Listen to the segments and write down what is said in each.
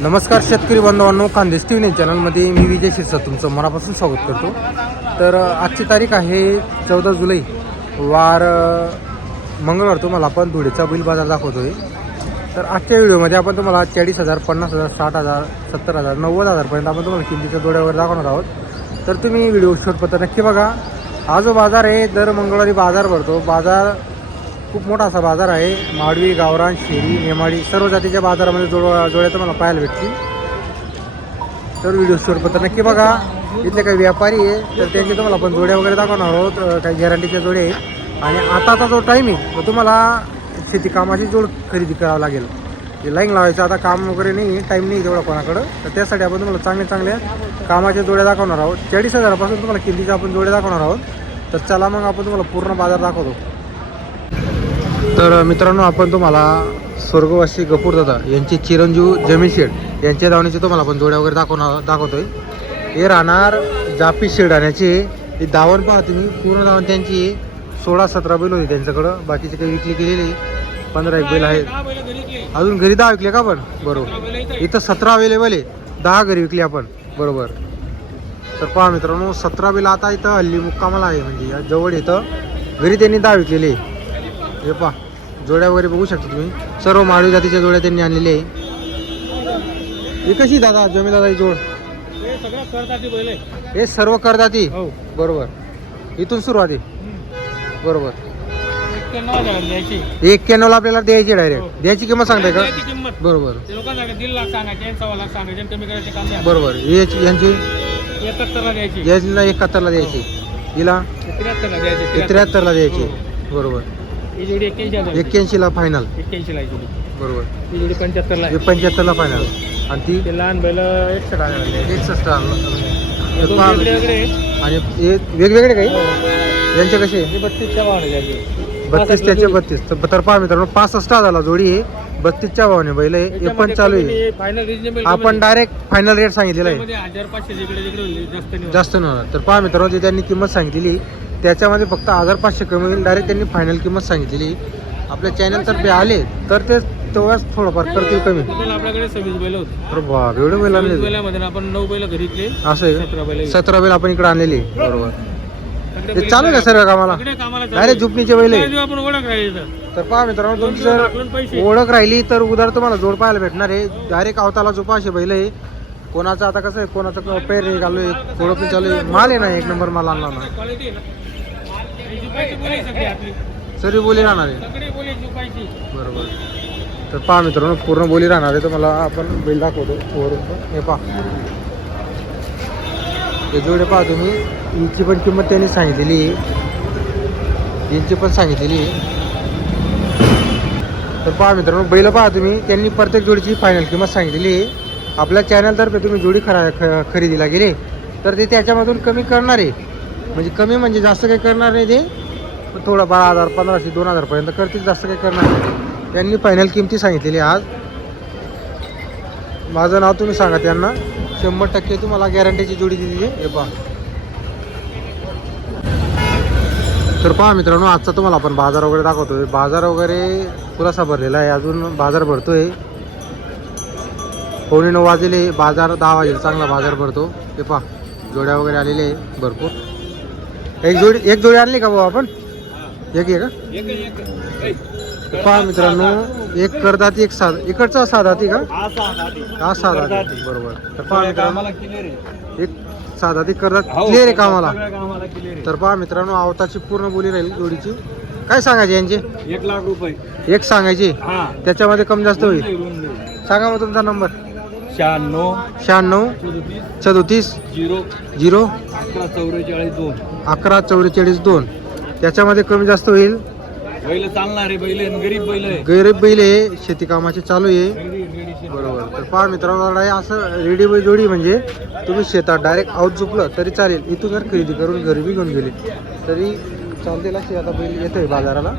नमस्कार शेतकरी बांधवांनो, खानदेश टी व्ही चॅनलमध्ये मी विजय शिरसाट तुमचं मनापासून स्वागत करतो. तर आजची तारीख आहे 14 जुलै, वार मंगळवार. तुम्हाला आपण धुळेचा बैल बाजार दाखवतोय. तर आजच्या व्हिडिओमध्ये आपण तुम्हाला 40,000, 50,000, 60,000, 70,000, 90,000पर्यंत आपण तुम्हाला किमतीच्या जोड्यावर दाखवणार आहोत. तर तुम्ही व्हिडिओ शेवटपर्यंत नक्की बघा. हा जो बाजार आहे, दर मंगळवारी बाजार भरतो. बाजार खूप मोठा असा बाजार आहे. माडवी, गावरान, शेरी, नेमाडी सर्व जातीच्या बाजारामध्ये जोड्या तुम्हाला पाहायला भेटतील. तर व्हिडिओ शेवटपर्यंत नक्की बघा. इथले काही व्यापारी आहे, तर त्यांचे तुम्हाला आपण जोड्या वगैरे दाखवणार आहोत. काही गॅरंटीच्या जोड्या आहे. आणि आताचा जो टाईम आहे तो तुम्हाला शेती कामाची जोड खरेदी करावं लागेल. लाईन लावायचं आता काम वगैरे नाही, टाईम नाही तेवढा कोणाकडं. तर त्यासाठी आपण तुम्हाला चांगल्या कामाच्या जोड्या दाखवणार आहोत. 40,000पासून तुम्हाला किमतीच्या आपण जोड्या दाखवणार आहोत. तर चला मग आपण तुम्हाला पूर्ण बाजार दाखवतो. तर मित्रांनो, आपण तुम्हाला स्वर्गवासी गफूरदादा यांचे चिरंजीव जमीन शेड यांच्या धावणीचे तुम्हाला आपण जोड्या वगैरे दाखवतोय. हे राहणार जापी शेडाण्याचे. हे धावण पहा तुम्ही, पूर्ण धावण त्यांची 16-17 बैल होती त्यांच्याकडं. बाकीचे काही विकली गेलेली 15 बैल आहेत. अजून घरी 10 विकले का आपण? बरोबर. इथं 17 अवेलेबल आहे, 10 घरी विकली आपण. बरोबर. तर पहा मित्रांनो, 17 बैल आता इथं हल्ली मुक्कामाला आहे, म्हणजे जवळ इथं घरी त्यांनी 10 विकलेले. हे पहा, जोड्या वगैरे बघू शकता तुम्ही. सर्व माळवी जातीच्या जोड्या त्यांनी आणलेल्या आहे. ही कशी दादा जमीदादा ही जोड? हे सर्व करदाती. बरोबर. इथून सुरुवात आहे. बरोबर. 91 आपल्याला द्यायची डायरेक्ट. द्यायची किंमत सांगताय का? बरोबर. बरोबर. यांची 71ला द्यायची. हिला 73ला द्यायची. बरोबर. 81ला फायनल. बरोबर. 75ला फायनल. आणि ती लहान बैल 61. आणि हे वेगवेगळे काही यांचे कसे? 32च्या भावाने. 32 त्याचे 32. तर पहा मित्रांनो, 65,000ला जोडी आहे. 32च्या भावाने बैल आहे. हे पण चालू आहे. आपण डायरेक्ट फायनल रेट सांगितलेला आहे, जास्त नाही होणार. तर पहा मित्रांनो, जे त्यांनी किंमत सांगितलेली त्याच्यामध्ये फक्त 1,500 कमी होईल. डायरेक्ट त्यांनी फायनल किंमत सांगितलेली. आपल्या चॅनलतर्फे आले तर ते तेव्हाच थोडंफार करतील कमी. आपल्याकडे 26 बैल होते. बाप, एवढे बैल आणले? बैलामध्ये आपण 9 बैल घरी घेतले. असं आहे. 17 बैल आपण इकडे आणलेली. बरोबर. ते चालू आहे सर्व कामाला. डायरेक्ट झुपणीचे बैल आहे. तर पहा मित्रांनो, तुमची जर ओळख राहिली तर उदार तुम्हाला जोड पाहायला भेटणार आहे. डायरेक्ट अवताला झोपा असे बैल आहे. कोणाचं आता कसं आहे, कोणाचं पैर चालू आहे, कोळपणी चालू आहे. माल आहे ना, एक नंबर माल आणला ना. सरी बोली राहणार आहे. बरोबर. तर पहा मित्रांनो, पूर्ण बोली राहणार आहे. तुम्हाला आपण बैल दाखवतो वरून. हे पहा, हे जोडे पहा तुम्ही. हिची पण किंमत त्यांनी सांगितलेली आहे, हिची पण सांगितलेली आहे. तर पहा मित्रांनो, बैल पहा तुम्ही. त्यांनी प्रत्येक जोडीची फायनल किंमत सांगितलेली आहे. आपल्या चॅनलतर्फे तुम्ही जोडी खरेदीला गेले तर ते त्याच्यामधून कमी करणार आहे. म्हणजे कमी म्हणजे जास्त काही करणार नाही ते, थोडं 12,000, 1500, 2,000पर्यंत करतील. जास्त काही करणार नाही. त्यांनी फायनल किमती सांगितलेली आज. माझं नाव तुम्ही सांगा त्यांना. 100% तुम्हाला गॅरंटीची जोडी दिली आहे. हे पहा. तर पहा मित्रांनो, आजचा तुम्हाला आपण बाजार वगैरे दाखवतोय. बाजार वगैरे पुरासा भरलेला आहे. अजून बाजार भरतोय. 9:15 वाजले. बाजार 10 वाजेल. चांगला बाजार भरतो. हे पहा, जोड्या वगैरे आलेले आहे भरपूर. एक जोडी आणली का भाऊ आपण? एक आहे का? पहा मित्रांनो, एक करदाती, एक साधा. इकडचा साधाती का? हा साधाती. बरोबर. तर पहा मित्रांनो, एक साधाती करदात क्लिअर आहे कामाला. तर पहा मित्रांनो, आवताची पूर्ण बोली राहील जोडीची. काय सांगायचे यांचे? 1 लाख रुपये. एक सांगायचे, त्याच्यामध्ये कमी जास्त होईल. सांगा मग तुमचा नंबर. 96 34 0 11 44 2. त्याच्यामध्ये कमी जास्त होईल. बैल चालणारे बैल, गरीब बैल आहे. गरीब बैल आहे, शेती कामाची चालू आहे. बरोबर. तर पहा मित्रांनो, असं रेडी बैल जोडी म्हणजे तुम्ही शेतात डायरेक्ट आऊट झोपलं तरी चालेल. इथून जर खरेदी करून घरी बी घेऊन गेले तरी चालते. अशी आता बैल येत आहे बाजाराला,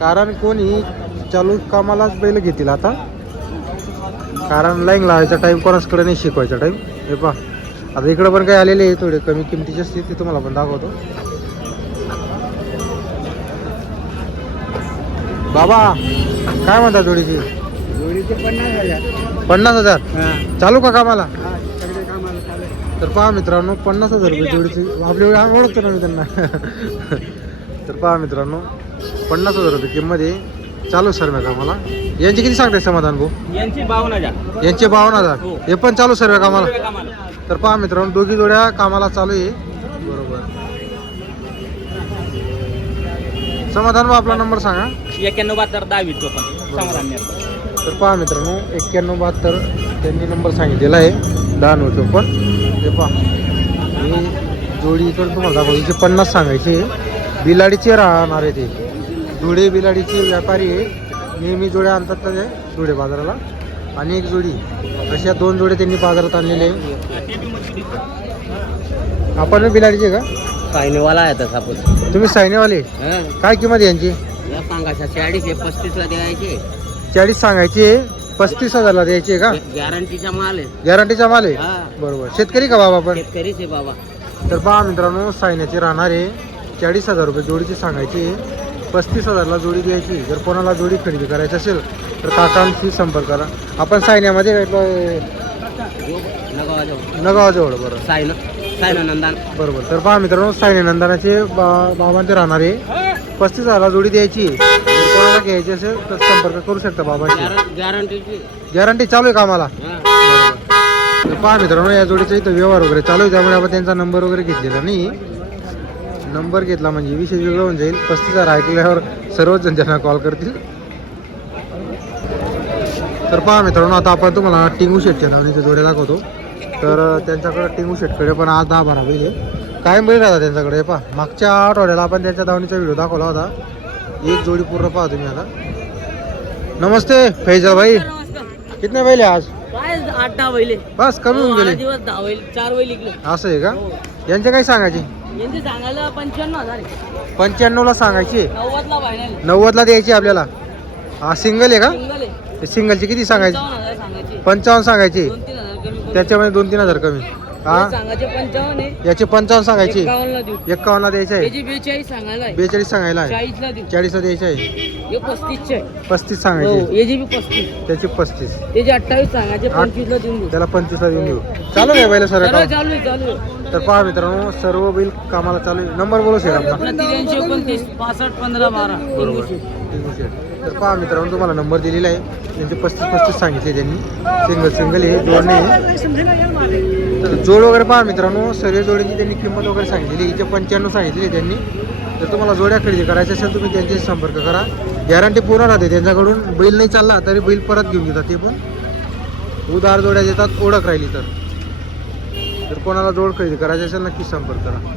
कारण कोणी चालू कामालाच बैल घेतील आता. कारण लाईन लावायचा टाईम कोणाचकडे नाही, शिकवायचा टाईम. हे पहा, आता इकडं पण काही आलेले आहे थोडे कमी किमतीचे असते, ते तुम्हाला पण दाखवतो. बाबा काय म्हणता जोडीची? जोडीचे 50,000. 50,000 हा. चालू का कामाला? सगळे कामाला चालू आहे. तर पहा मित्रांनो 50,000 रुपये जोडीची आपली ओळखतो ना मी त्यांना. तर पहा मित्रांनो 50,000 रुपये किंमत आहे. चालू सर्व कामाला. यांची किती सांगताय समाधान भाऊ? यांची 52,000. यांचे 52,000. हो. हे पण चालू सर्व कामाला. सगळे कामाला. तर पहा मित्रांनो दोघी जोड्या कामाला चालू आहे. बरोबर. समाधान भाऊ आपला नंबर सांगा. 91,72,10,54 समाधान नाही. तर पहा मित्रांनो 91,72 त्यांनी नंबर सांगितलेला आहे 10,54. हे पहा ही जोडी इकडे तुम्हाला दाखवतो. हिचे 50 सांगायचे. बिलाडीचे राहणार आहे ते. धुळे बिलाडीचे व्यापारी आहे. नेहमी जोड्या आणतात ते धुळे बाजाराला. आणि एक जोडी अशा 2 जोडे त्यांनी बाजारात आणलेले आहे. आपण बिलाडीचे का? सायनेवाला आहे तसा पण. तुम्ही सायनेवाले. काय किंमत आहे यांची? या सांगायच्या 40-35ला द्यायचे. 40 सांगायचे 35,000ला द्यायचे का? गॅरंटीचा माल आहे. गॅरंटीचा माल आहे. हा. बरोबर. शेतकरी का बाबा आपण? शेतकरीच आहे बाबा. तर पहा मित्रांनो सायन्याचे राहणार आहे 40,000 रुपये जोडीची सांगायची. 35,000ला जोडी द्यायची. जर कोणाला जोडी खरेदी करायची असेल तर काकांशी संपर्क करा. आपण सायन्यामध्ये नगावाजवळ. बरोबर. सायना नंदान. बरोबर. तर पहा मित्रांनो सायन्या नंदानाचे बाबांचे राहणार आहे 35,000ला जोडी द्यायची. जर कोणाला घ्यायची असेल तर संपर्क करू शकता बाबांशी. गॅरंटीची. गॅरंटी चालू आहे कामाला. तर पहा मित्रांनो या जोडीचा इथं व्यवहार वगैरे चालू आहे. त्यामुळे आपण त्यांचा नंबर वगैरे घेतलेला नाही. नंबर घेतला म्हणजे विषय वेगळं होऊन जाईल. 35,000 ऐकल्यावर सर्वच जण त्यांना कॉल करतील. तर पहा मित्रांनो आता आपण तुम्हाला टिंगू शेटच्या धावणीच्या जोड्या दाखवतो. तर त्यांच्याकडे टिंगू शेटकडे पण आज 10-12 बैल आहे. कायम बैल राहतात त्यांच्याकडे. पहा मागच्या आठवड्याला आपण त्यांच्या धावणीचा व्हिडिओ दाखवला होता. एक जोडी पूर्ण पहा तुम्ही आता. नमस्ते फैजल भाई. कितने बैल आहे आज? 8-10 बैले. बस कमी होऊन गेले. दिवस 10 बैल 4 बैल इकले. असं आहे का? यांचे काय सांगायचे? यांचे सांगायला 95,000 आहे. 95ला सांगायची. 90ला फायनल. 90ला द्यायची आपल्याला. हा सिंगल आहे का? सिंगल आहे. ते सिंगलची किती सांगायची? 55,000 सांगायचे. 55 सांगायची. 2-3,000 कमी करू. त्याच्यामध्ये 2-3 कमी. हा सांगायचे 55 आहे. याचे 55 सांगायची. 51ला देऊ. 51ला द्यायचे आहे. याची 42 सांगायला आहे. 42 सांगायला आहे. 40ला देऊ. 40ला द्यायचे आहे. हे 35 आहे. 35 हो सांगायचे. याची बी 35. त्याची 35. त्याचे 28 सांगायचे 25ला देऊन देऊ. त्याला 25ला देऊन देऊ. चालू आहे पहिलं सर सर्व चालू आहे चालू आहे. तर पहा मित्रांनो सर्व बिल कामाला चालू आहे. नंबर बोलू शेट आपला. आपला 8329 65 15 12. बरोबर. टिंगू शेट. तर पहा मित्रांनो तुम्हाला नंबर दिलेला आहे. त्यांचे 35 सांगितले त्यांनी. सिंगल हे जोड नाही. तर जोड वगैरे पहा मित्रांनो सर्व जोडीची त्यांनी किंमत वगैरे सांगितलेली. हिचे 95 सांगितलेली त्यांनी. जर तुम्हाला जोड्या खरेदी करायच्या असेल तुम्ही त्यांच्याशी संपर्क करा. गॅरंटी पूर्ण राहते त्यांच्याकडून. बैल नाही चालला तरी बैल परत घेऊन देतात ते पण. उधार जोड्या देतात ओळख राहिली तर. जर कोणाला जोड खरेदी करायची असेल नक्की संपर्क करा.